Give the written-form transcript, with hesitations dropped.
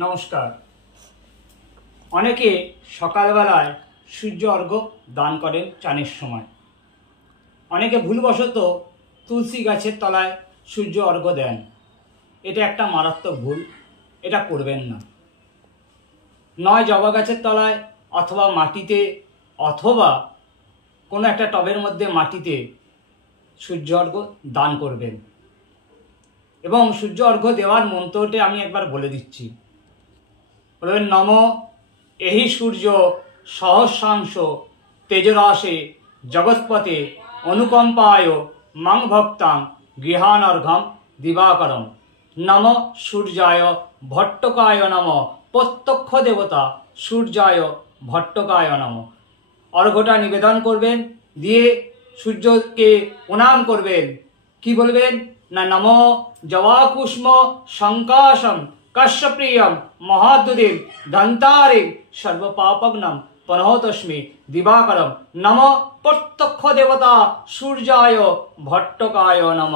নমস্কার। অনেকে সকালবেলায় সূর্য অর্ঘ্য দান করেন চানের সময়। অনেকে ভুলবশত তুলসী গাছের তলায় সূর্য অর্ঘ্য দেন। এটা একটা মারাত্মক ভুল, এটা করবেন না। নয় জবা গাছের তলায় অথবা মাটিতে অথবা কোনো একটা টবের মধ্যে মাটিতে সূর্য অর্ঘ্য দান করবেন। এবং সূর্য অর্ঘ্য দেওয়ার মন্ত্রটি আমি একবার বলে দিচ্ছি। বলবেন নম এহি সূর্য সহস্রাংশ তেজরাশে জগৎপতে অনুকম্পায় মাং ভক্তাং গৃহানর্ঘম দিবাকরম নম সূর্যায় ভট্টকায় নম প্রত্যক্ষ দেবতা সূর্যায় ভট্টকায় নম। অর্ঘ্যটা নিবেদন করবেন, দিয়ে সূর্যকে প্রণাম করবেন। কি বলবেন না, নম জবাকুষ্ম সংকাশম কশ্যপ্রিয়ম মহাদ্যুতিম ধন্তারিং সর্বপাপগ্নম পনহতস্মি দিবাকরম নম প্রত্যক্ষ দেবতা সূর্যায় ভট্টকায় নম।